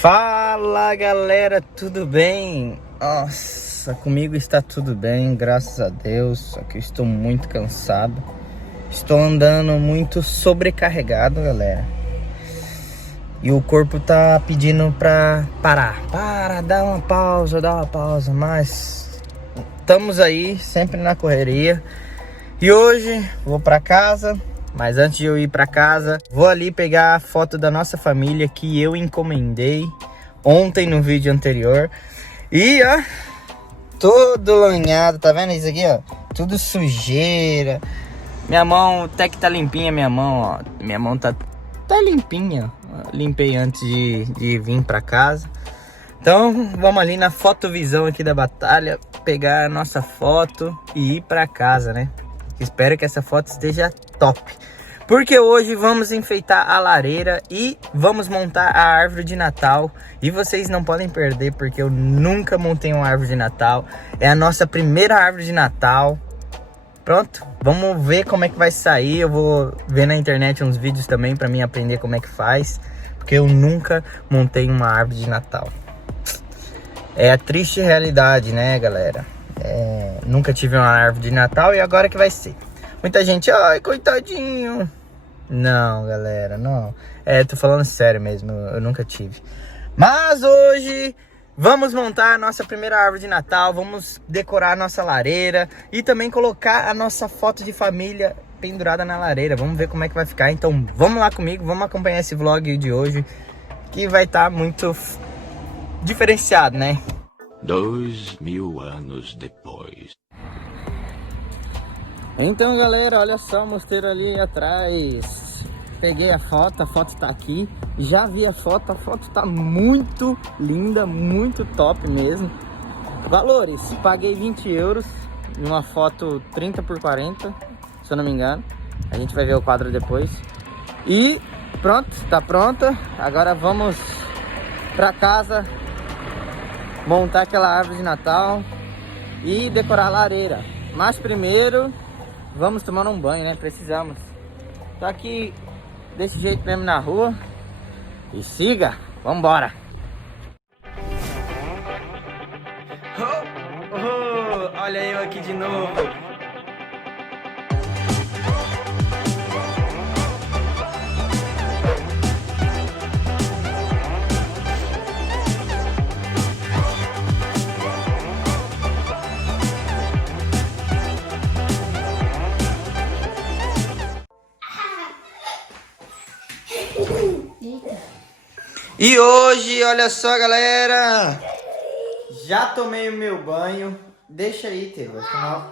Fala galera, tudo bem? Nossa, comigo está tudo bem, graças a Deus. Só que eu estou muito cansado. Estou andando muito sobrecarregado, galera. E o corpo tá pedindo pra parar. Para, dá uma pausa. Mas estamos aí, sempre na correria. E hoje vou pra casa. Mas antes de eu ir pra casa, vou ali pegar a foto da nossa família que eu encomendei ontem no vídeo anterior. E ó, todo lanhado, tá vendo isso aqui, ó? Tudo sujeira. Minha mão até que tá limpinha, minha mão, ó. Minha mão tá limpinha. Limpei antes de vir pra casa. Então vamos ali na fotovisão aqui da batalha, pegar a nossa foto e ir pra casa, né? Espero que essa foto esteja top. Porque hoje vamos enfeitar a lareira e vamos montar a árvore de Natal. E vocês não podem perder, porque eu nunca montei uma árvore de Natal. É a nossa primeira árvore de Natal. Pronto, vamos ver como é que vai sair. Eu vou ver na internet uns vídeos também para mim aprender como é que faz. Porque eu nunca montei uma árvore de Natal. É a triste realidade, né, galera? Nunca tive uma árvore de Natal e agora que vai ser. Muita gente, ai, coitadinho. Não, galera, não. Tô falando sério mesmo, eu nunca tive. Mas hoje vamos montar a nossa primeira árvore de Natal. Vamos decorar a nossa lareira e também colocar a nossa foto de família pendurada na lareira. Vamos ver como é que vai ficar. Então vamos lá comigo, vamos acompanhar esse vlog de hoje, que vai estar muito diferenciado, né? 2000 anos depois. Então galera, olha só o mosteiro ali atrás. Peguei a foto tá aqui. Já vi a foto tá muito linda, muito top mesmo. Valores, paguei 20 euros numa foto 30 por 40, se eu não me engano. A gente vai ver o quadro depois. E pronto, tá pronta. Agora vamos pra casa montar aquela árvore de Natal e decorar a lareira. Mas primeiro vamos tomar um banho, né? Precisamos. Tô aqui desse jeito mesmo na rua. E siga, vambora. Olha eu aqui de novo. E hoje, olha só, galera, já tomei o meu banho. Deixa aí, Taylor.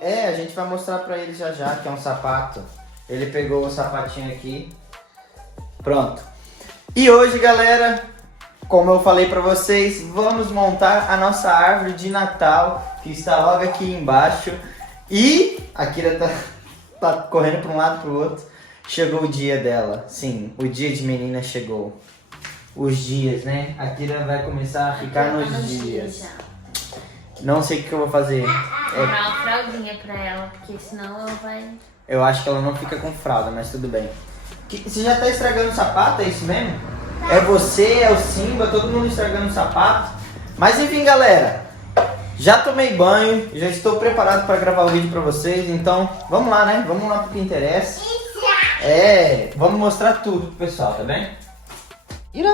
A gente vai mostrar pra ele já que é um sapato. Ele pegou o sapatinho aqui. Pronto. E hoje, galera, como eu falei pra vocês, vamos montar a nossa árvore de Natal, que está logo aqui embaixo. E a Kira tá correndo pra um lado e pro outro. Chegou o dia dela. Sim, o dia de menina chegou. Os dias, né? A Kira vai começar a ficar nos dias. Não sei o que eu vou fazer. Comprar uma fraldinha pra ela, porque senão ela vai... Eu acho que ela não fica com fralda, mas tudo bem. Você já tá estragando o sapato, é isso mesmo? É você, é o Simba, todo mundo estragando o sapato. Mas enfim, galera. Já tomei banho, já estou preparado para gravar o vídeo pra vocês. Então, vamos lá, né? Vamos lá pro que interessa. Vamos mostrar tudo pro pessoal, tá bem? Ira!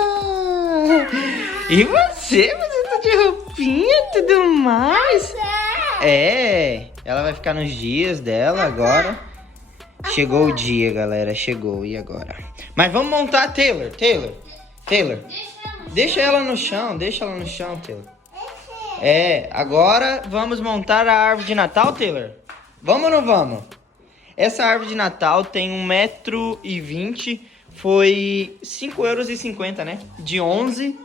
E você tá de roupinha e tudo mais? Ela vai ficar nos dias dela agora. Chegou o dia, galera, chegou. E agora? Mas vamos montar, Taylor. Deixa ela no chão, Taylor. Agora vamos montar a árvore de Natal, Taylor. Vamos ou não vamos? Essa árvore de Natal tem 1,20 m. Foi 5,50 €, né? De 11.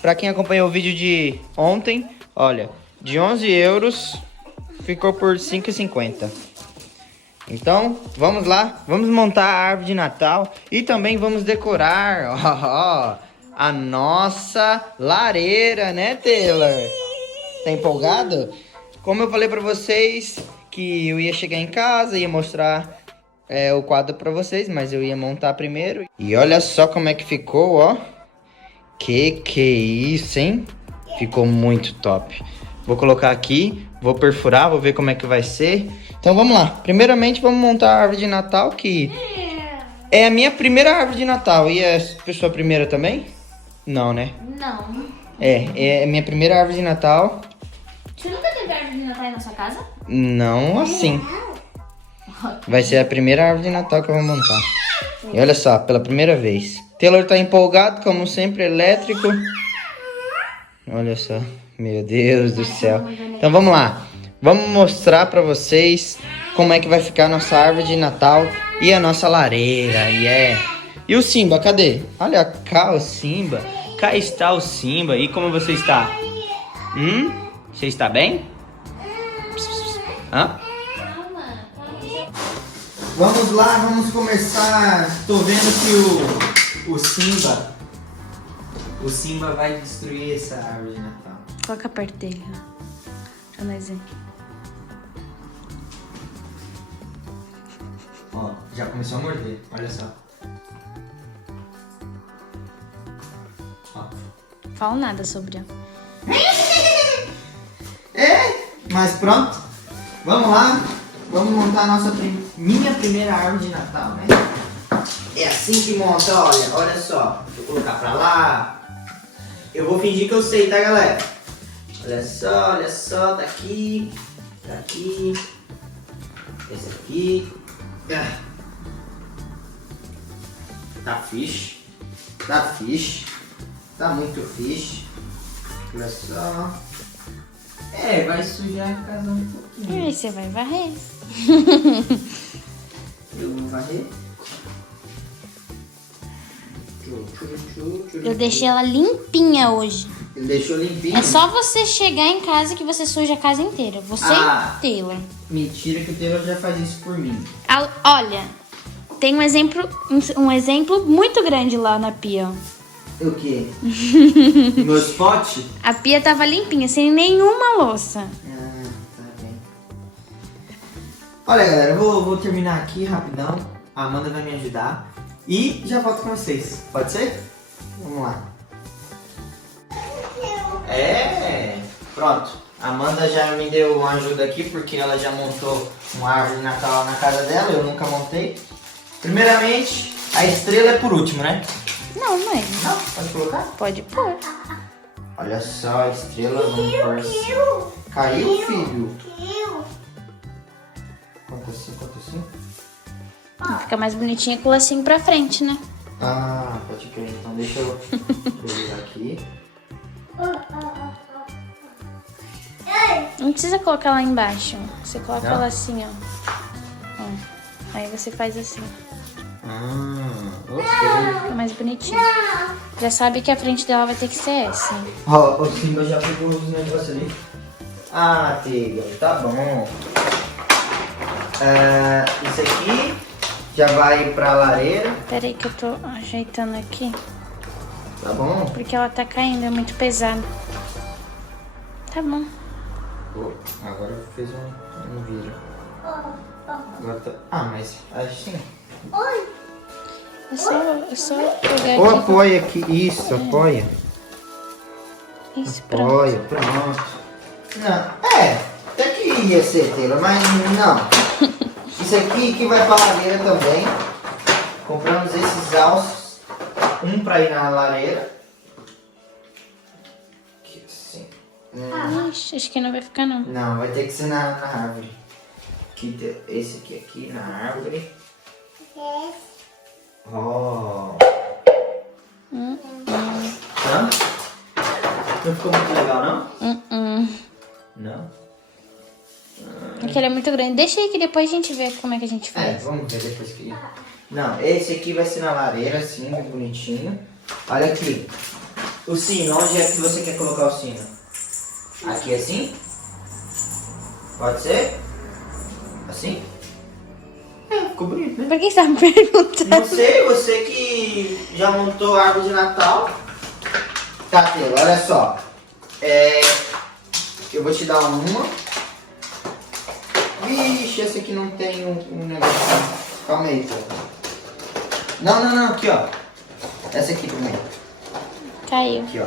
Pra quem acompanhou o vídeo de ontem, olha, de 11 euros ficou por 5,50. Então, vamos lá, vamos montar a árvore de Natal e também vamos decorar a nossa lareira, né, Taylor? Tá empolgado? Como eu falei pra vocês que eu ia chegar em casa, ia mostrar o quadro pra vocês, mas eu ia montar primeiro. E olha só como é que ficou, ó. Que é isso, hein? Ficou muito top. Vou colocar aqui, vou perfurar, vou ver como é que vai ser. Então vamos lá. Primeiramente vamos montar a árvore de Natal, que é a minha primeira árvore de Natal. E é a sua primeira também? Não, né? Não. É a minha primeira árvore de Natal. Você nunca teve árvore de Natal aí na sua casa? Não assim. Vai ser a primeira árvore de Natal que eu vou montar. E olha só, pela primeira vez. Taylor tá empolgado, como sempre, elétrico. Olha só. Meu Deus do céu. Então vamos lá. Vamos mostrar pra vocês como é que vai ficar a nossa árvore de Natal e a nossa lareira. E o Simba, cadê? Olha cá o Simba. Cá está o Simba. E como você está? Você está bem? Hã? Vamos lá, vamos começar. Tô vendo que o Simba vai destruir essa árvore de Natal. Coloca perto dele, ó. Pra nós ver. Ó, já começou a morder, olha só. Ó. Fala nada sobre ela. Mas pronto. Vamos lá. Vamos montar a minha primeira árvore de Natal, né? É assim que monta, olha só. Vou colocar pra lá. Eu vou fingir que eu sei, tá, galera? Olha só, tá aqui. Esse aqui. Tá fixe. Tá muito fixe. Olha só. Vai sujar a casa um pouquinho. E aí você vai varrer. Eu vou varrer. Eu deixei ela limpinha hoje. Ele deixou limpinho. É só você chegar em casa que você suja a casa inteira. Você e Taylor. Mentira que o Taylor já faz isso por mim. Olha, tem um exemplo muito grande lá na pia. O quê? Meus potes? A pia tava limpinha, sem nenhuma louça. Tá bem. Olha, galera, eu vou terminar aqui rapidão. A Amanda vai me ajudar. E já volto com vocês. Pode ser? Vamos lá. Pronto. A Amanda já me deu uma ajuda aqui porque ela já montou uma árvore de Natal na casa dela. Eu nunca montei. Primeiramente, a estrela é por último, né? Não é. Não? Pode colocar? Pode pôr. Olha só a estrela. Caiu, filho? Conta assim. Fica mais bonitinha com o lacinho pra frente, né? Ah, pode crer. Então deixa eu virar aqui. Não precisa colocar lá embaixo. Você coloca ela assim, ó. Aí você faz assim. Ok. Fica mais bonitinho. Já sabe que a frente dela vai ter que ser essa. Ó, o Simba já pegou os negócios ali. Ah, Taylor, tá bom. Isso aqui já vai pra lareira. Pera aí que eu tô ajeitando aqui. Tá bom? Porque ela tá caindo, é muito pesado. Tá bom. Agora fez um vira. Agora tá... mas assim... É só pegar Ou aqui. apoia aqui. Isso, apoia. Isso, pronto. Apoia, pronto. Não, até que ia ser, Taylor, mas não. Isso aqui que vai pra lareira também. Compramos esses alços. Um pra ir na lareira. Aqui assim. Ixi, acho que não vai ficar não. Não, vai ter que ser na árvore. Esse aqui na árvore. Oh. Hã? Não ficou muito legal, não? Não? Aquele é muito grande. Deixa aí que depois a gente vê como é que a gente faz. Vamos ver depois que... Não, esse aqui vai ser na lareira, assim, bem bonitinho. Olha aqui. O sino, onde é que você quer colocar o sino? Aqui assim? Pode ser? Assim? Ficou bonito, né? Por que você tá me perguntando? Não sei, você que já montou a árvore de Natal. Tá, Taylor, olha só. Eu vou te dar uma. Vixe, esse aqui não tem um negócio. Calma aí, Taylor. Não, aqui ó. Essa aqui primeiro. Caiu. Aqui, ó.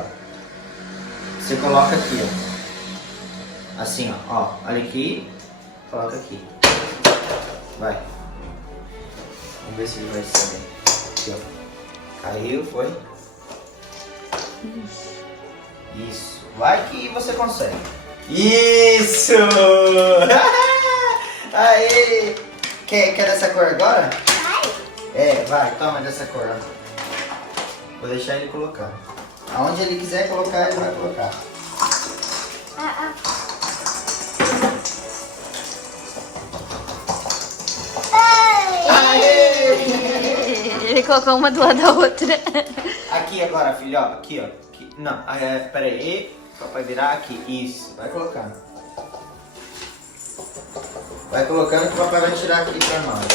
Você coloca aqui, ó. Assim, ó. Olha aqui. Coloca aqui. Vai. Vamos ver se ele vai sair. Aqui, ó. Caiu, foi? Isso. Vai que você consegue. Isso! Aê! Quer dessa cor agora? Vai, toma dessa cor, ó. Vou deixar ele colocar. Aonde ele quiser colocar, ele vai colocar. Ele colocou uma do lado da outra. Aqui agora, filho, ó. Aqui, ó. Aqui. Não, pera aí. Papai virar aqui. Isso. Vai colocando. Vai colocando que o papai vai tirar aqui pra nós.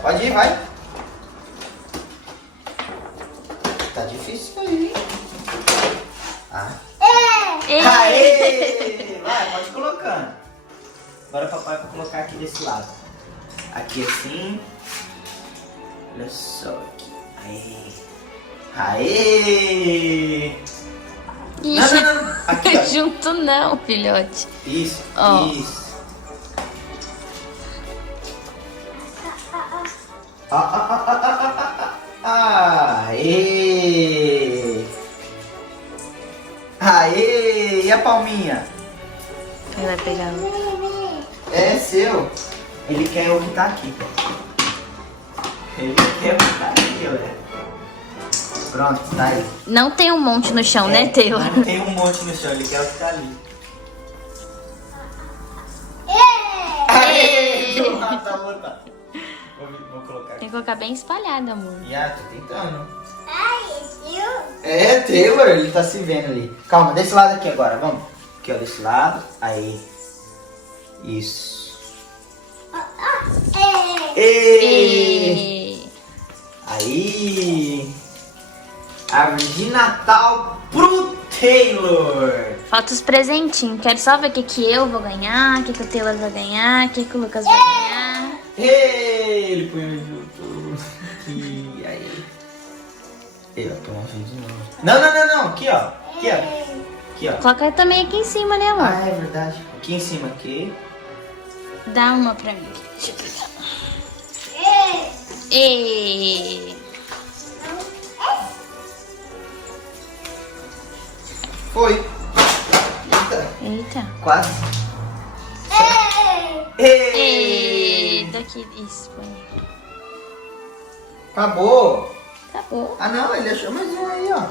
Pode ir, vai. Tá difícil aí. Aê! Vai, pode ir colocando. Agora o papai vai colocar aqui desse lado. Aqui assim. Olha só aqui. Aê! Não. Aqui, ó. Junto não, filhote. Isso, Ó. isso. Aê! Aê! E a palminha? Ele vai pegar. É seu. Ele quer o que tá aqui. Ele quer o que tá aqui, galera. Pronto, tá aí. Não tem um monte no chão, né, Taylor? Não tem um monte no chão, ele quer o que tá ali. Aê! Tá botando. Vou colocar Tem aqui. que colocar bem espalhado, amor. Tô tentando. Taylor, ele tá se vendo ali. Calma, desse lado aqui agora, vamos. Aqui, ó, desse lado. Aí. Isso. Ei! Aí. Árvore de Natal pro Taylor. Falta os presentinhos. Quero só ver o que eu vou ganhar, o que o Taylor vai ganhar, o que o Lucas vai ganhar. Ei, ele põe junto. Aqui, aí. Eu tô longe de novo. Não. Aqui, ó. Aqui, ó. Coloca também aqui em cima, né, amor? É verdade. Aqui em cima, aqui. Dá uma pra mim. Deixa eu pegar. E... Foi. Eita. Quase. Ei! Daqui, isso. Põe. Acabou. Acabou. Não, ele achou mais um aí, ó.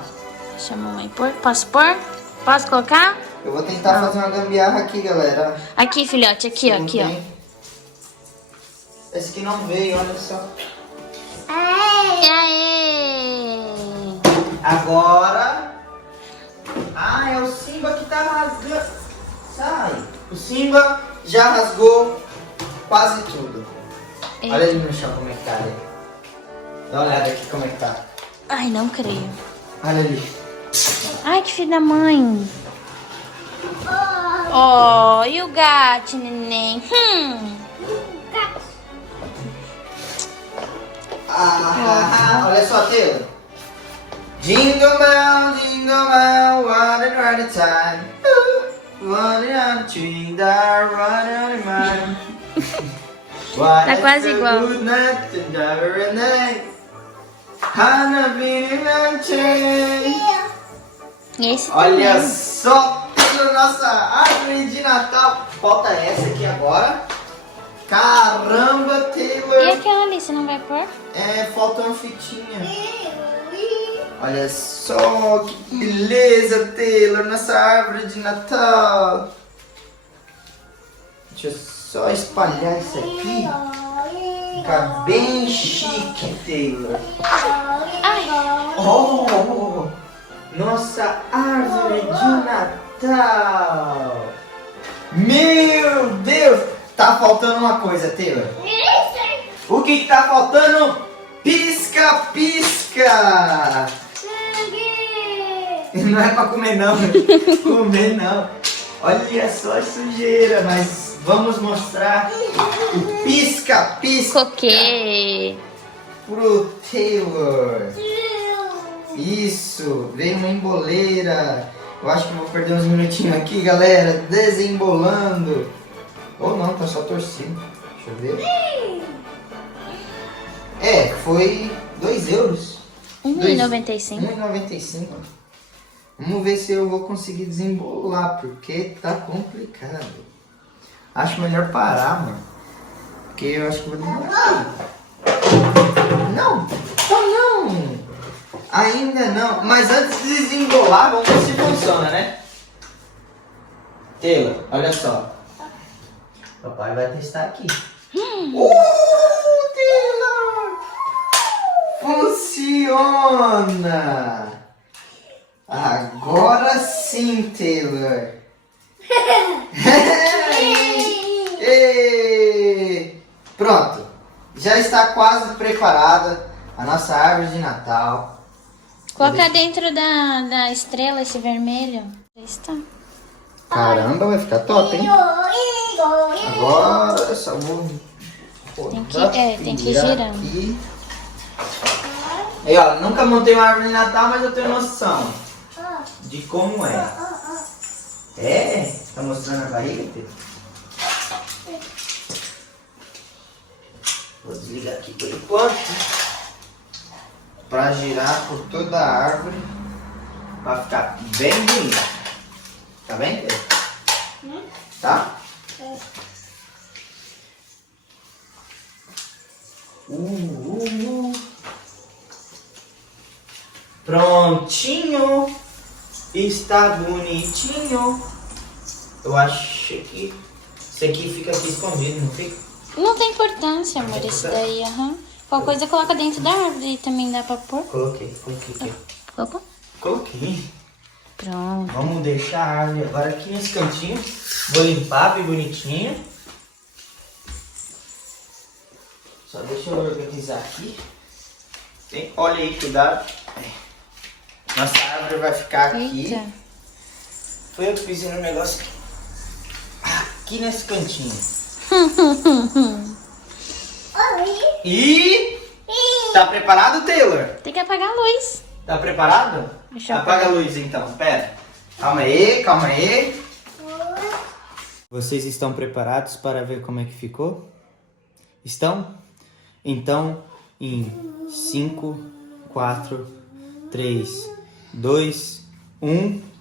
Deixa a mamãe pôr. Posso pôr? Posso colocar? Eu vou tentar fazer uma gambiarra aqui, galera. Aqui, filhote. Aqui, ó. Não Aqui, ó. tem. Esse aqui não veio, olha só. E aí? Agora... é o Simba que tá rasgando. Sai. O Simba já rasgou quase tudo. Eita. Olha ali no chão como é que tá ali. Dá uma olhada aqui como é que tá. Ai, não creio. Olha ali. Ai, que filho da mãe. Oh, e o gato, neném? Olha só, Taylor. Jingle bell, one and right time. One and a tree, that one and mine. Tá quase igual. Good night and every night. Hannah been in chain. Esse Olha também. só, Taylor, nossa árvore de Natal. Falta essa aqui agora. Caramba, Taylor. E aquela ali, você não vai pôr? Falta uma fitinha. Olha só que beleza, Taylor, nossa árvore de Natal. Deixa eu só espalhar isso aqui. Fica bem chique, Taylor. Ai, Oh, nossa árvore de Natal. Meu Deus, tá faltando uma coisa, Taylor. O que tá faltando? Pisca-pisca. Não é pra comer não, comer não. Olha só a sujeira, mas vamos mostrar o pisca-pisca coquê. pro Taylor. Isso, veio uma emboleira. Eu acho que vou perder uns minutinhos aqui, galera, desembolando. Ou não, tá só torcendo. Deixa eu ver. Foi 2 euros. 1,95. 1,95. Vamos ver se eu vou conseguir desembolar, porque tá complicado. Acho melhor parar, mano. Porque eu acho que vou demorar. Não, não. Ainda não. Mas antes de desembolar, vamos ver se funciona, né? Taylor, olha só. Papai vai testar aqui. Taylor! Funciona! Agora sim, Taylor. Pronto. Já está quase preparada a nossa árvore de Natal. Coloca dentro da estrela esse vermelho. Está. Caramba, vai ficar top, hein? Agora eu só vou... Tem que ir girando. Aqui. Aí, ó, nunca montei uma árvore de Natal, mas eu tenho noção de como é. Tá mostrando a barriga, Pedro? Vou desligar aqui por enquanto. Pra girar por toda a árvore. Pra ficar bem bonito. Tá bem, Pedro? Tá? Prontinho. Está bonitinho. Eu acho que isso aqui fica aqui escondido, não fica? Não tem importância, amor, esse daí, Qualquer coisa coloca dentro da árvore e também dá pra pôr. Coloquei aqui. Colocou? Coloquei. Pronto. Vamos deixar a árvore agora aqui nesse cantinho. Vou limpar bem bonitinha. Só deixa eu organizar aqui. Olha aí, cuidado. Nossa árvore vai ficar aqui. Eita. Foi eu que fiz um negócio aqui nesse cantinho. E... Tá preparado, Taylor? Tem que apagar a luz. Tá preparado? Deixa eu Apaga a luz então, pera. Calma aí, calma aí. Vocês estão preparados para ver como é que ficou? Estão? Então, em 5, 4, 3, 2, 1...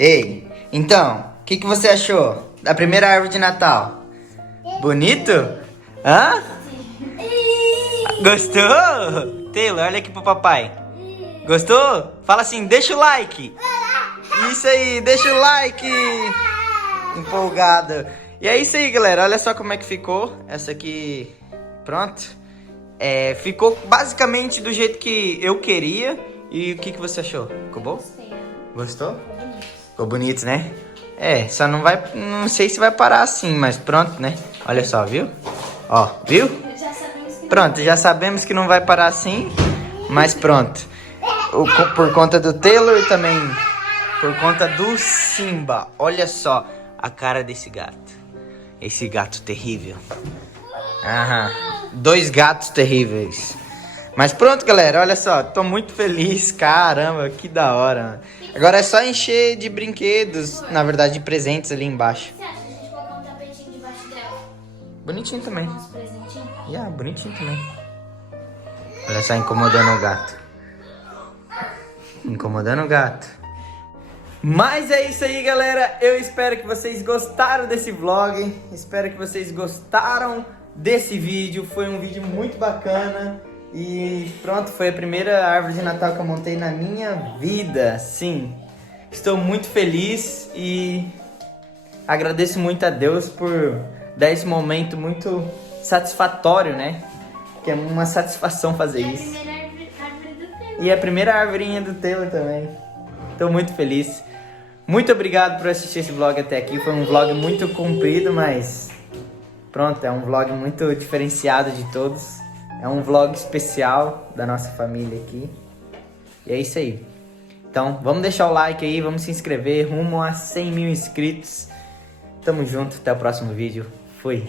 Ei, então, o que você achou da primeira árvore de Natal? Bonito? Hã? Gostou? Taylor, olha aqui pro papai. Gostou? Fala assim, deixa o like. Isso aí, deixa o like. Empolgado. E é isso aí, galera. Olha só como é que ficou. Essa aqui, pronto. Ficou basicamente do jeito que eu queria. E o que você achou? Ficou bom? Gostou? Ficou bonito, né? Só não vai... Não sei se vai parar assim, mas pronto, né? Olha só, viu? Ó, viu? Pronto, já sabemos que não vai parar assim, mas pronto. Por conta do Taylor e também por conta do Simba. Olha só a cara desse gato. Esse gato terrível. Aham. 2 gatos terríveis. Mas pronto, galera, olha só, tô muito feliz, caramba, que da hora, mano. Agora é só encher de brinquedos, na verdade de presentes ali embaixo. O que você acha de a gente colocar um tapetinho debaixo dela? Bonitinho também. Uns presentinhos? Bonitinho também. Olha só, incomodando o gato. Incomodando o gato. Mas é isso aí, galera. Eu espero que vocês gostaram desse vlog. Espero que vocês gostaram desse vídeo. Foi um vídeo muito bacana. E pronto, foi a primeira árvore de Natal que eu montei na minha vida. Sim, estou muito feliz e agradeço muito a Deus por dar esse momento muito satisfatório, né? Que é uma satisfação fazer isso. E a primeira árvorinha do Taylor também. Estou muito feliz. Muito obrigado por assistir esse vlog até aqui. Foi um vlog muito comprido, mas pronto, é um vlog muito diferenciado de todos. É um vlog especial da nossa família aqui. E é isso aí. Então, vamos deixar o like aí, vamos se inscrever rumo a 100 mil inscritos. Tamo junto, até o próximo vídeo. Fui!